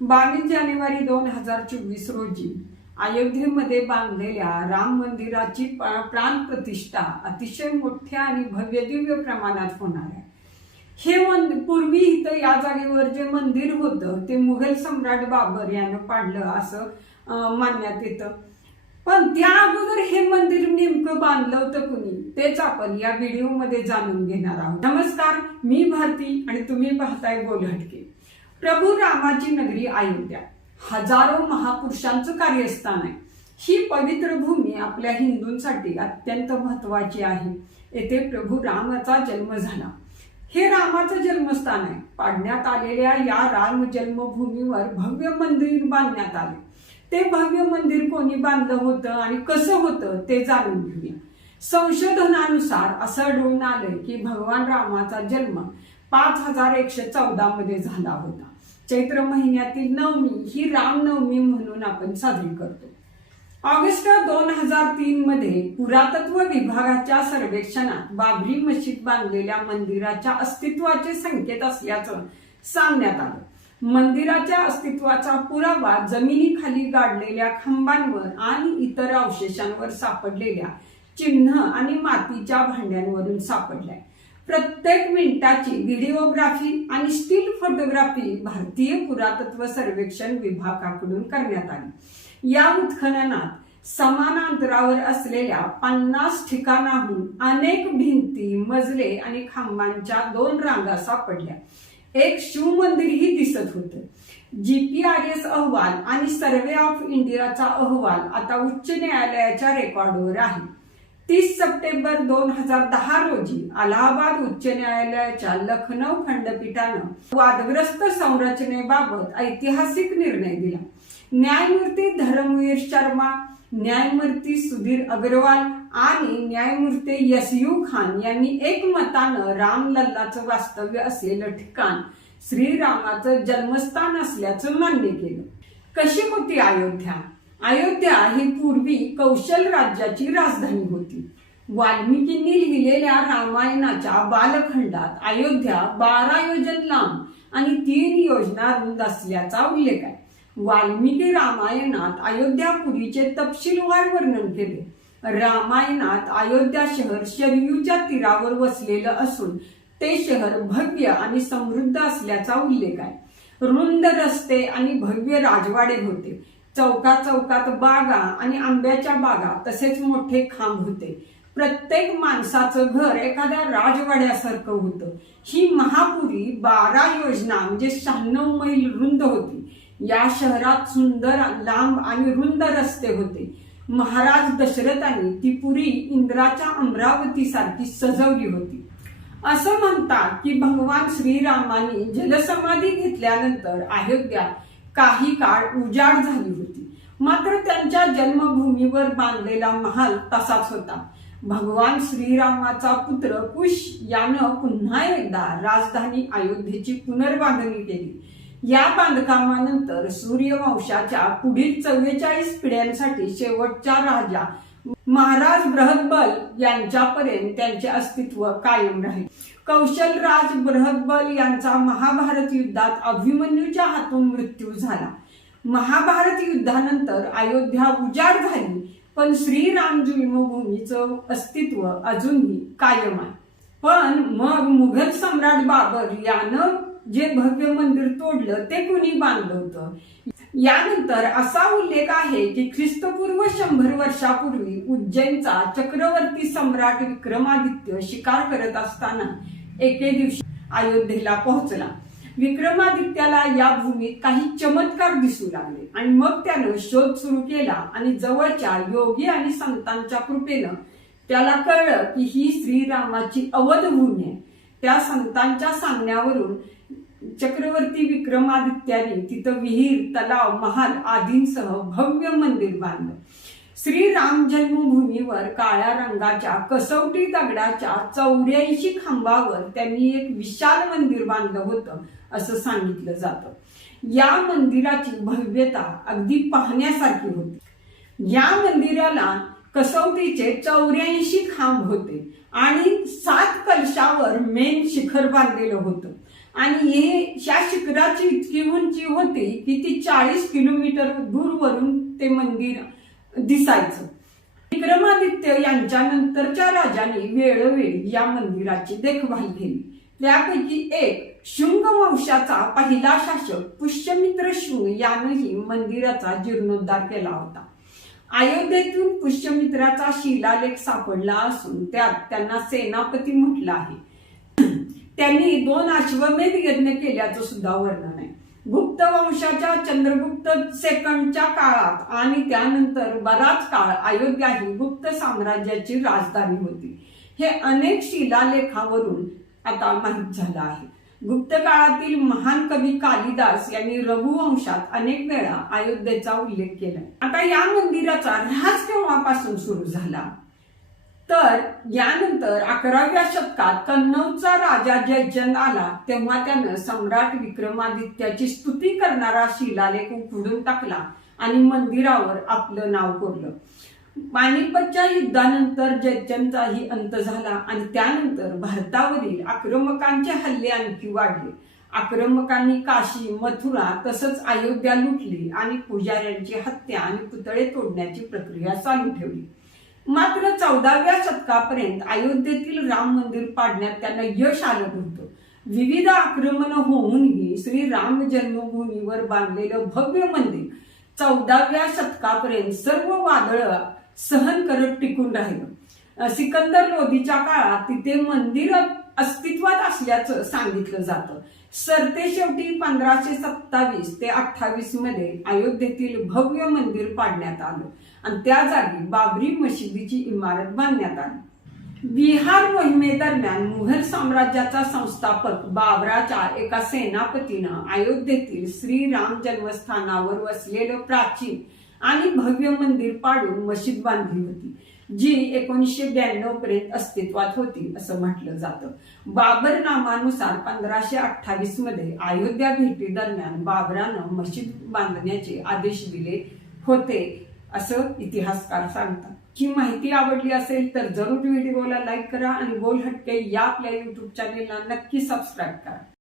बावीस जानेवारी दोन हजार चोवीस रोजी अयोध्येमध्ये बांधलेल्या राम मंदिराची प्राण प्राणप्रतिष्ठा अतिशय मोठ्या आणि भव्य दिव्य प्रमाणात होणार आहे. हे मंदिर पूर्वी इथं या जागेवर जे मंदिर होतं ते मुघल सम्राट बाबर यानं पाडलं असं मानण्यात येतं. पण त्या अगोदर हे मंदिर नेमकं बांधलं होतं कुणी? तेच आपण या व्हिडिओमध्ये जाणून घेणार आहोत. नमस्कार मी भारती आणि तुम्ही पाहताय गोलहटके. प्रभू रामाची नगरी अयोध्या. हजारो महापुरुषांचं कार्यस्थान आहे. ही पवित्र भूमी आपल्या हिंदूंसाठी अत्यंत महत्वाची आहे. येथे प्रभू रामाचा जन्म झाला. हे रामाचं जन्मस्थान आहे. पाडण्यात आलेल्या या राम जन्मभूमीवर भव्य मंदिर बांधण्यात आले. ते भव्य मंदिर कोणी बांधलं होतं आणि कसं होतं ते जाणून घेऊया. संशोधनानुसार असं आढळून आलंय की भगवान रामाचा जन्म पाच हजार एकशे चौदा मध्ये झाला होता. चैत्र महिन्यातील नवमी ही रामनवमी म्हणून आपण साजरी करतो. ऑगस्ट दोन हजार तीन मध्ये पुरातत्व विभागाच्या सर्वेक्षणात बाबरी मशीद बांधलेल्या मंदिराच्या अस्तित्वाचे संकेत असल्याचं सांगण्यात आलं. मंदिराच्या अस्तित्वाचा पुरावा जमिनीखाली गाडलेल्या खांबांवर आणि इतर अवशेषांवर सापडलेल्या चिन्ह आणि मातीच्या भांड्यांवरून सापडलाय. प्रत्येक मिनिटाची व्हिडिओग्राफी आणि स्टील फोटोग्राफी भारतीय पुरातत्व सर्वेक्षण विभागाकडून करण्यात आली. या उत्खननात समान अंतरावर असलेल्या पन्नास ठिकाणाहून अनेक भिंती मजले आणि खांबांच्या दोन रांगा सापडल्या. एक शिवमंदिरही दिसत होतं. जीपीआरएस अहवाल आणि सर्वे ऑफ इंडियाचा अहवाल आता उच्च न्यायालयाच्या रेकॉर्डवर आहे. तीस सप्टेंबर दोन हजार दहा रोजी अलाहाबाद उच्च न्यायालयाच्या लखनौ खंडपीठानं वादग्रस्त संरचनेबाबत ऐतिहासिक निर्णय दिला. न्यायमूर्ती धर्मवीर शर्मा न्यायमूर्ती सुधीर अग्रवाल आणि न्यायमूर्ती एस यू खान यांनी एकमतानं रामलल्लाचं वास्तव्य असलेलं ठिकाण श्रीरामाचं जन्मस्थान असल्याचं मान्य केलं. कशी होती अयोध्या? अयोध्या ही पूर्वी कौशल राज्याची राजधानी होती. वाल्मिकींनी लिहिलेल्या रामायणाच्या बालखंडात अयोध्या बारा योजन लांब आणि तीन योजना रुंद असल्याचा उल्लेख आहे. वाल्मिकी रामायणात अयोध्यापुरीचे तपशीलवार वर्णन केले. रामायणात अयोध्या शहर शरयूच्या तीरावर वसलेलं असून ते शहर भव्य आणि समृद्ध असल्याचा उल्लेख आहे. रुंद रस्ते आणि भव्य राजवाडे होते. चौकात चौकात बागा आणि आंब्याच्या बागा तसेच मोठे खांब होते. प्रत्येक माणसाचं घर एखाद्या राजवाड्यासारखं होतं. ही महापुरी बारा योजना म्हणजे शहाण्णव मैल रुंद होती. या शहरात सुंदर लांब आणि रुंद रस्ते होते. महाराज दशरथांनी ती पुरी इंद्राच्या अमरावती सारखी सजवली होती. असं म्हणतात की भगवान श्रीरामाने जलसमाधी घेतल्यानंतर अयोध्या काही काळ उजाड झाली होती. मात्र त्यांच्या जन्मभूमीवर बांधलेला महाल तसाच होता. भगवान श्रीरामाचा पुत्र कुश यानं पुन्हा एकदा राजधानी अयोध्येची पुनर्बांधणी केली. या बांधकामानंतर सूर्यवंशाच्या पुढील चव्वेचाळीस पिढ्यांसाठी शेवटच्या राजा महाराज बृहद्बल यांच्यापर्यंत त्यांचे अस्तित्व कायम राहील. कौशलराज बृहद्बल यांचा महाभारत युद्धात अभिमन्यूच्या हातून मृत्यू झाला. महाभारत युद्धानंतर अयोध्या उजाड झाली पण श्रीराम जन्मभूमीचं अस्तित्व अजूनही कायम आहे. पण मग मुघल सम्राट बाबर यानं जे भव्य मंदिर तोडलं ते कुणी बांधलं होतं? यानंतर असा उल्लेख आहे की ख्रिस्तपूर्व शंभर वर्षापूर्वी उज्जैनचा चक्रवर्ती सम्राट विक्रमादित्य शिकार करत असताना एके दिवशी अयोध्येला पोहोचला. विक्रमादित्याला या भूमीत काही चमत्कार दिसू लागले. आणि मग त्यानं शोध सुरू केला आणि जवळच्या योगी आणि संतांच्या कृपेनं त्याला कळलं की ही श्रीरामाची अवध भूमी आहे. त्या संतांच्या सांगण्यावरून चक्रवर्ती विक्रमादित्याने तिथं विहीर तलाव महाल आदींसह भव्य मंदिर बांधलं. श्री राम जन्मभूमीवर काळ्या रंगाच्या कसवटी दगडाच्या चौऱ्याऐंशी खांबावर त्यांनी एक विशाल मंदिर बांधलं होतं असं सांगितलं जातं. या मंदिराची भव्यता अगदी पाहण्यासारखी होती. या मंदिराला कसौटीचे चौऱ्याऐंशी खांब होते आणि सात कलशावर मेन शिखर बांधलेलं होतं. आणि हे या शिखराची इतकी उंची होती की ती चाळीस किलोमीटर दूरवरून ते मंदिर दिसायचं. विक्रमादित्य यांच्या नंतरच्या राजांनी वेळोवेळी या मंदिराची देखभाल केली. त्यापैकी एक शुंग वंशाचा पहिला शासक पुष्यमित्र शुंग यानंही मंदिराचा जीर्णोद्धार केला होता. अयोध्येतून पुष्यमित्राचा शिलालेख सापडला असून त्यात त्यांना सेनापती म्हटलं आहे. त्यांनी दोन अश्वमेध यज्ञ केल्याचं सुद्धा वर्णन आहे. गुप्त वंशाच्या चंद्रगुप्त सेकंडच्या काळात आणि त्यानंतर बराच काळ अयोध्या ही गुप्त साम्राज्याची राजधानी होती. हे अनेक शिलालेखावरून आता माहीत झालं आहे. गुप्त काळातील महान कवी कालिदास यांनी रघुवंशात अनेक वेळा अयोध्येचा उल्लेख केला. आता या मंदिराचा ऱ्हास केव्हापासून सुरू झाला. तर यानंतर अकराव्या शतकात कन्नौजचा राजा जयचंद आला तेव्हा त्यानं सम्राट विक्रमादित्याची स्तुती करणारा शिलालेख उखडून टाकला आणि मंदिरावर आपलं नाव कोरलं. पानिपतच्या युद्धानंतर जयचंदचाही अंत झाला आणि त्यानंतर भारतावरील आक्रमकांचे हल्ले आणखी वाढले. आक्रमकांनी काशी मथुरा तसंच अयोध्या लुटली आणि पुजाऱ्यांची हत्या आणि पुतळे तोडण्याची प्रक्रिया चालू ठेवली. मात्र चौदाव्या शतकापर्यंत अयोध्येतील राम मंदिर पाडण्यात त्यांना यश आलं होतं विविध आक्रमण होऊनही श्री राम जन्मभूमीवर बांधलेलं भव्य मंदिर चौदाव्या शतकापर्यंत सर्व वादळ सहन करत टिकून राहिलं. सिकंदर लोधीच्या काळात तिथे मंदिर अस्तित्वात असल्याचं सांगितलं जातं. सरते शेवटी पंधराशे सत्तावीस ते अठ्ठावीसमध्ये अयोध्येतील भव्य मंदिर पाडण्यात आलं. आणि त्या जागी बाबरी मशिदीची इमारत बांधण्यात आली. बिहार मोहिमेदरम्यान मुघल साम्राज्याचा संस्थापक बाबराच्या एका सेनापतीनं अयोध्येतील श्रीराम जन्मस्थानावर वसलेलं प्राचीन आणि भव्य मंदिर पाडून मशीद बांधली होती. जी एकोणीसशे ब्याण्णव पर्यंत अस्तित्वात होती असं म्हटलं जातं. बाबर नामानुसार पंधराशे अठ्ठावीसमध्ये अयोध्या भेटी दरम्यान बाबरानं मशीद बांधण्याचे आदेश दिले होते असं इतिहासकार सांगतात. ही माहिती आवडली असेल तर जरूर व्हिडिओला लाईक करा आणि गोल हटके या आपल्या युट्यूब चॅनेलला नक्की सबस्क्राईब करा.